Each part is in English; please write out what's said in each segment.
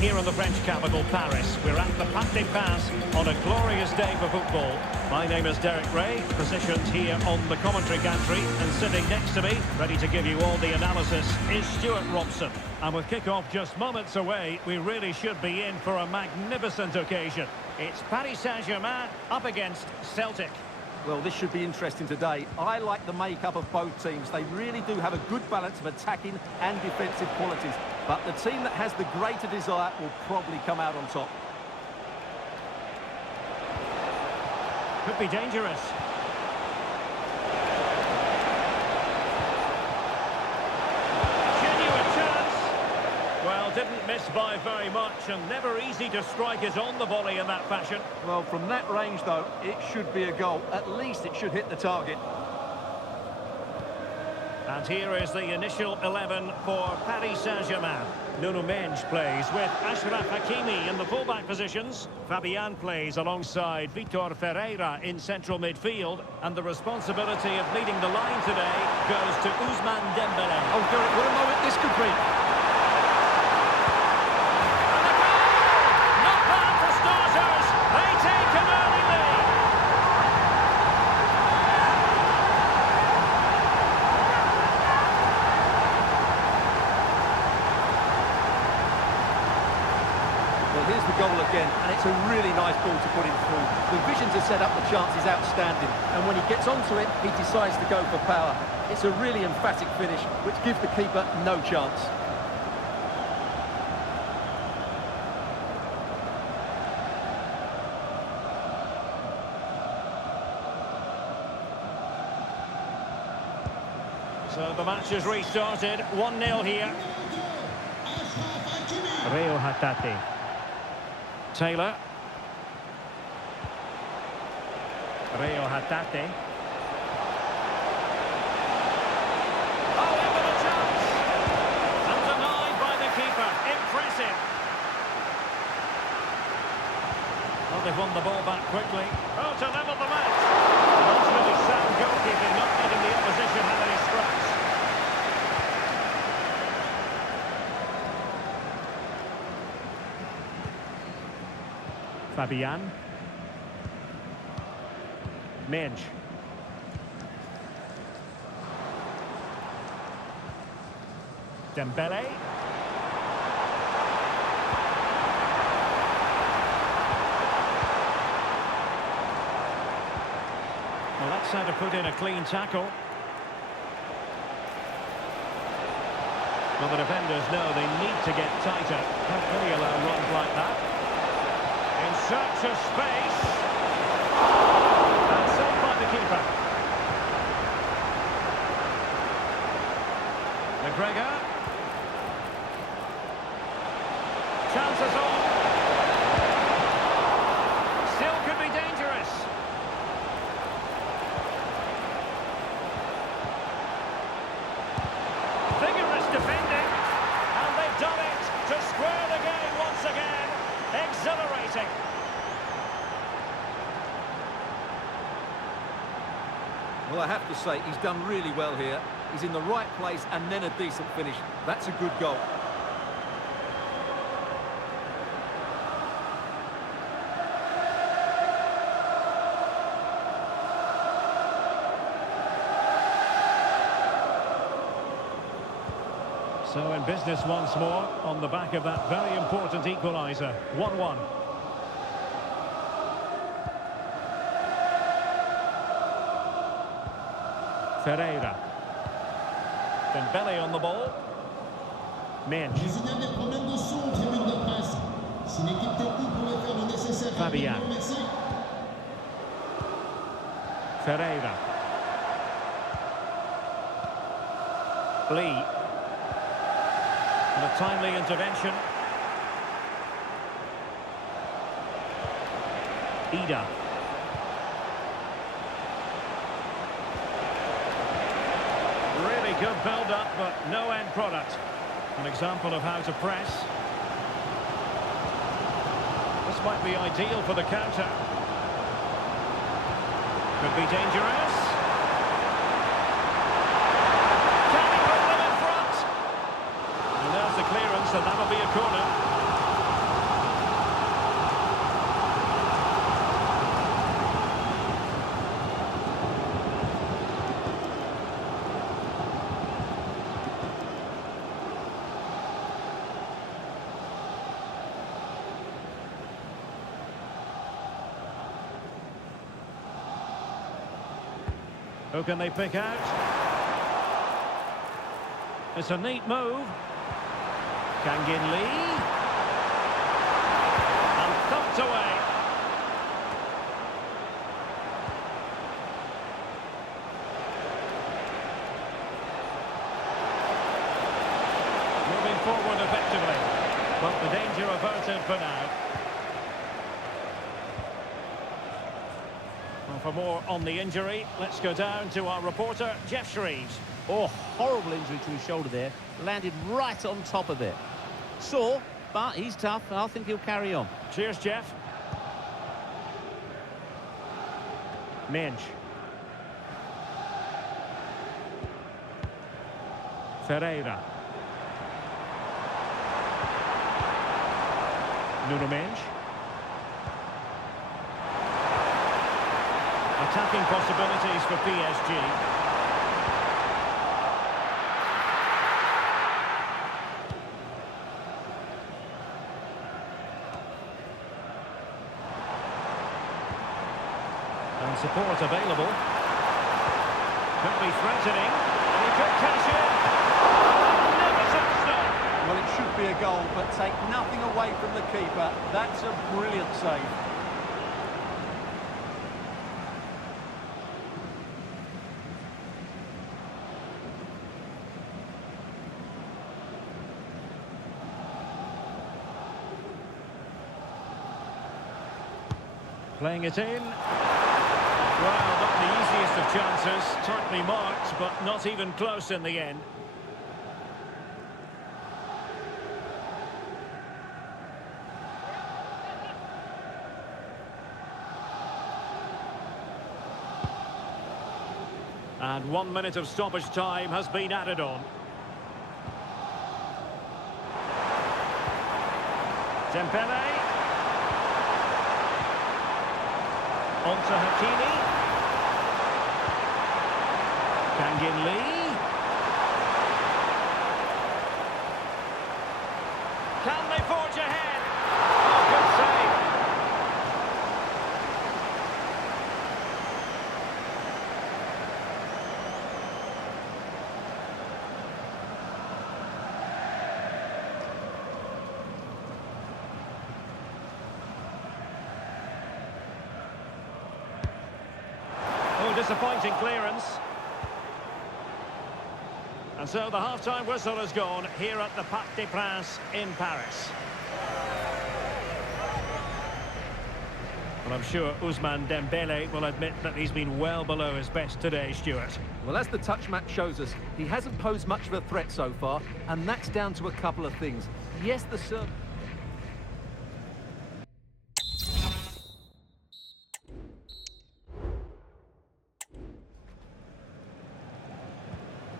here in the French capital, Paris. We're at the Parc des Princes on a glorious day for football. My name is Derek Ray, positioned here on the commentary gantry, and sitting next to me, ready to give you all the analysis, is Stuart Robson. And with kick-off just moments away, we really should be in for a magnificent occasion. It's Paris Saint-Germain up against Celtic. Well, this should be interesting today. I like the makeup of both teams. They really do have a good balance of attacking and defensive qualities. But the team that has the greater desire will probably come out on top. Could be dangerous. Genuine chance. Well, didn't miss by very much, and never easy to strike it on the volley in that fashion. Well, from that range, though, it should be a goal. At least it should hit the target. And here is the initial 11 for Paris Saint-Germain. Nuno Mendes plays with Achraf Hakimi in the fullback positions. Fabian plays alongside Vitor Ferreira in central midfield. And the responsibility of leading the line today goes to Ousmane Dembélé. Oh, Derek, what a moment this could be. And the goal! Not bad for starters. They take an early lead. Well, here's the goal again, and it's a really nice ball to put him through. The vision to set up the chance is outstanding, and when he gets onto it, he decides to go for power. It's a really emphatic finish, which gives the keeper no chance. So the match has restarted. 1-0 here. Reo Hatate. Taylor. Reo Hatate. Oh, into the chance! And denied by the keeper. Impressive. Well, they've won the ball back quickly. Oh, to level the match. That's really sound goalkeeping, not letting the opposition have any scraps. Fabian. Mendes. Dembélé. Well, that's how to put in a clean tackle. Well, the defenders know they need to get tighter. How can he allow runs like that? In search of space. And saved by the keeper. McGregor. Chances on. Still could be dangerous. Vigorous defending. And they've done it to square the game once again. Exhilarating. Well, I have to say, he's done really well here. He's in the right place and then a decent finish. That's a good goal. So in business once more on the back of that very important equaliser. 1-1. Ferreira. Dembélé on the ball. Mendes. Fabian. Ferreira. Lee. And a timely intervention. Ida. Really good build-up, but no end product. An example of how to press. This might be ideal for the counter. Could be dangerous. Can he put them in front? And there's the clearance, and that'll be a corner. Who can they pick out? It's a neat move. Kangin Lee. And thumped away. Moving forward effectively. But the danger averted for now. Well, for more on the injury, let's go down to our reporter, Jeff Shreves. Oh, horrible injury to his shoulder there. Landed right on top of it. Sore, but he's tough, and I think he'll carry on. Cheers, Jeff. Minch. Ferreira. Nuno Mendes. Attacking possibilities for PSG. And support available. Could be threatening. And he could cash in. Magnificent stop. Well, it should be a goal, but take nothing away from the keeper. That's a brilliant save. Playing it in. Well, not the easiest of chances. Tightly marked, but not even close in the end. And 1 minute of stoppage time has been added on. Dembele. On to Hakimi. Kangin Lee. Can they forge ahead? Oh, good save. Oh, disappointing clearance. And so the half-time whistle has gone here at the Parc des Princes in Paris. Well, I'm sure Ousmane Dembele will admit that he's been well below his best today, Stuart. Well, as the touch map shows us, he hasn't posed much of a threat so far, and that's down to a couple of things. Yes, the serve.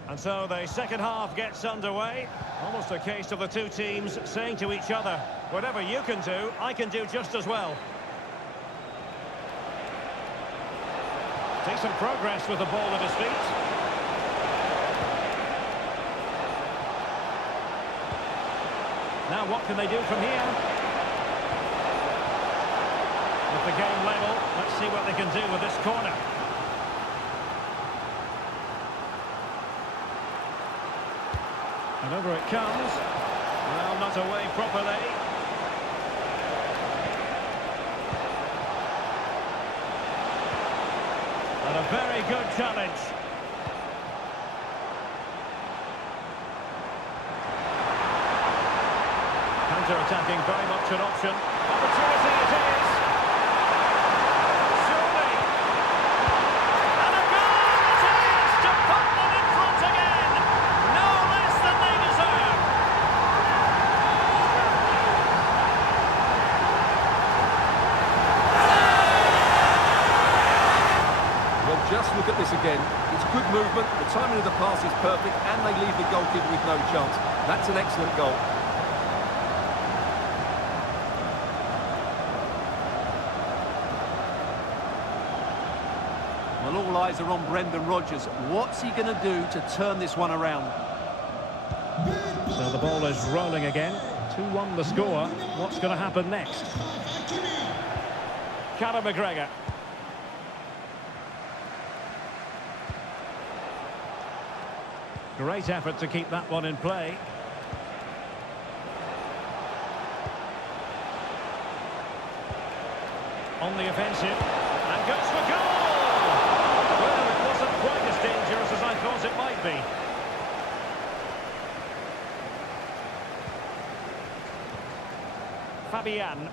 And so the second half gets underway. Almost a case of the two teams saying to each other, whatever you can do, I can do just as well. Decent progress with the ball at his feet. Now what can they do from here? With the game level, let's see what they can do with this corner. And over it comes. Well, not away properly. And a very good challenge. Counter-attacking, very much an option. Opportunity it is. Surely. And a goal it is to put them in front again. No less than they deserve. Well, just look at this again. It's good movement, the timing of the pass is perfect, and they leave the goalkeeper with no chance. That's an excellent goal. Well, all eyes are on Brendan Rodgers. What's he going to do to turn this one around? So the ball is rolling again. 2-1 the score. What's going to happen next? Callum McGregor. Great effort to keep that one in play. On the offensive, and goes for goal! Well, it wasn't quite as dangerous as I thought it might be. Fabian.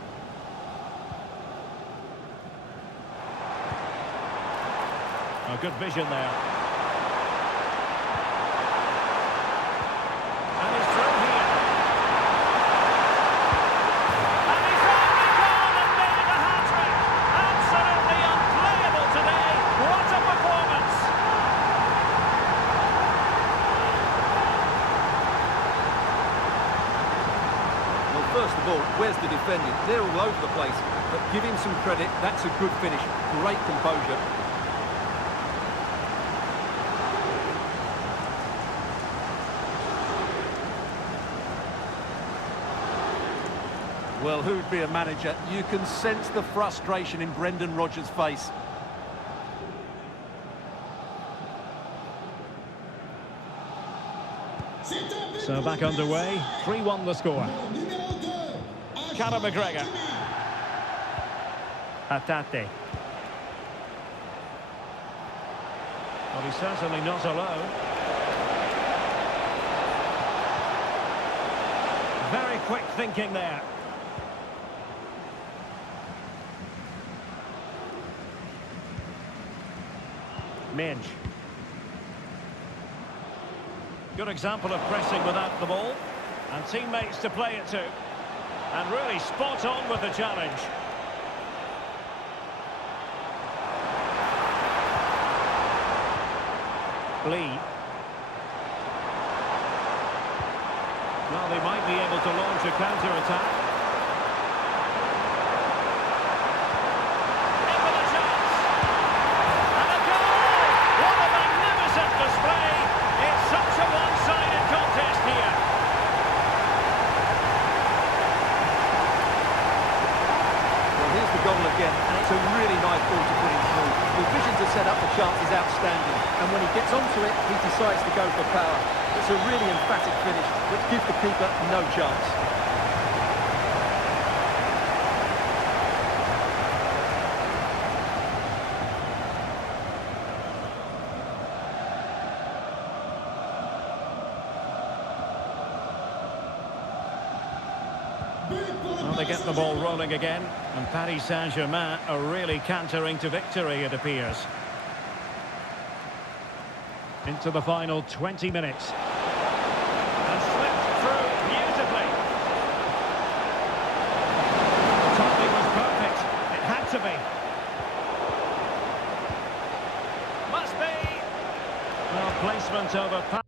A good vision there. And he's through here. And he's finally gone and made it a hat-trick. Absolutely unplayable today. What a performance! Well, first of all, where's the defending? They're all over the place. But give him some credit, that's a good finish. Great composure. Well, who'd be a manager? You can sense the frustration in Brendan Rodgers' face. So back underway, 3-1 the score. Conor McGregor. Atate. Well, he's certainly not alone. Very quick thinking there. Minge. Good example of pressing without the ball. And teammates to play it to. And really spot on with the challenge. Lee. Well, they might be able to launch a counter-attack. Again, and it's a really nice ball to put him through. The vision to set up the chance is outstanding, and when he gets onto it, he decides to go for power. It's a really emphatic finish, which gives the keeper no chance. Well, they get the ball rolling again, and Paris Saint-Germain are really cantering to victory, it appears. Into the final 20 minutes. And slipped through beautifully. The timing was perfect. It had to be. Must be. Well, placement over pass.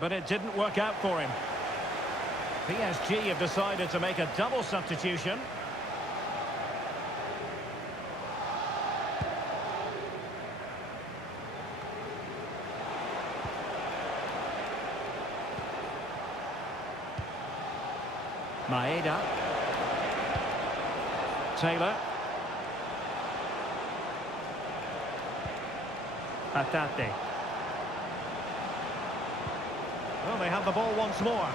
But it didn't work out for him. PSG have decided to make a double substitution. Maeda. Taylor. Atate. Well, they have the ball once more.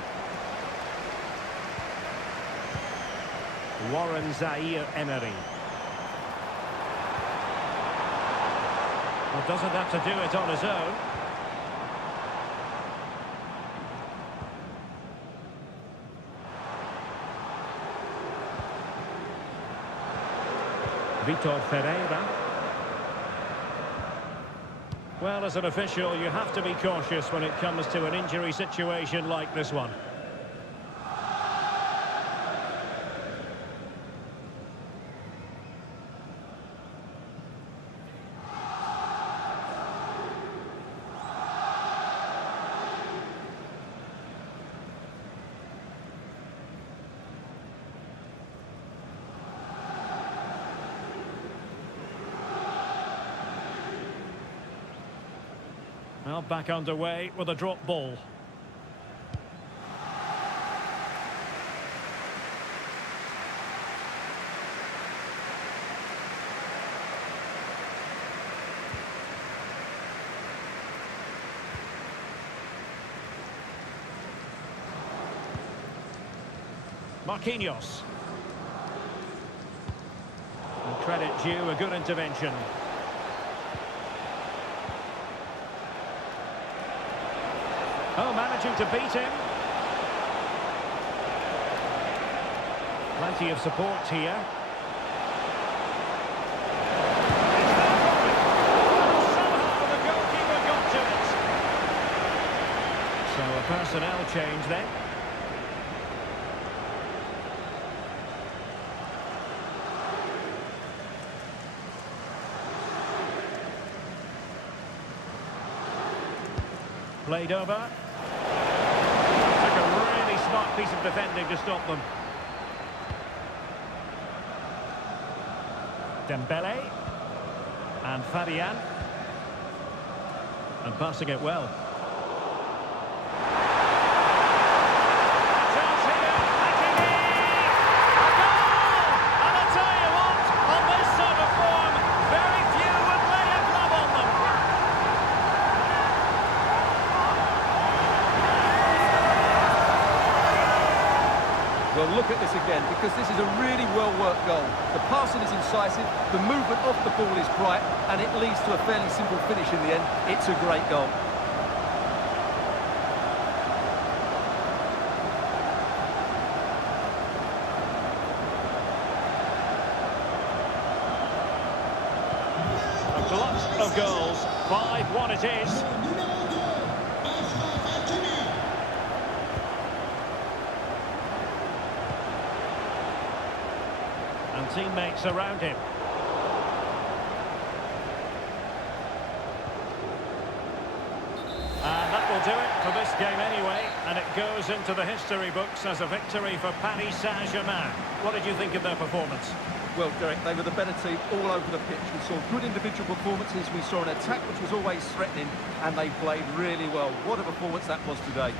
Warren Zaire-Emery. Well, doesn't have to do it on his own. Vitor Ferreira. Well, as an official, you have to be cautious when it comes to an injury situation like this one. Well, back underway with a drop ball. Marquinhos. And credit due, a good intervention. Oh, managing to beat him. Plenty of support here. Somehow the goalkeeper got to it. So a personnel change then. Played over. Took a really smart piece of defending to stop them. Dembele. And Fabian. And passing it well. Chance here. Hakimi! A goal! And I tell you what, on this sort of form, very few would lay a glove on them. Well, look at this again, because this is a really well-worked goal. The passing is incisive, the movement off the ball is bright, and it leads to a fairly simple finish in the end. It's a great goal. A glut of goals. 5-1 it is. And teammates around him. And that will do it for this game anyway, and it goes into the history books as a victory for Paris Saint-Germain. What did you think of their performance? Well, Derek, they were the better team all over the pitch. We saw good individual performances, we saw an attack which was always threatening, and they played really well. What a performance that was today.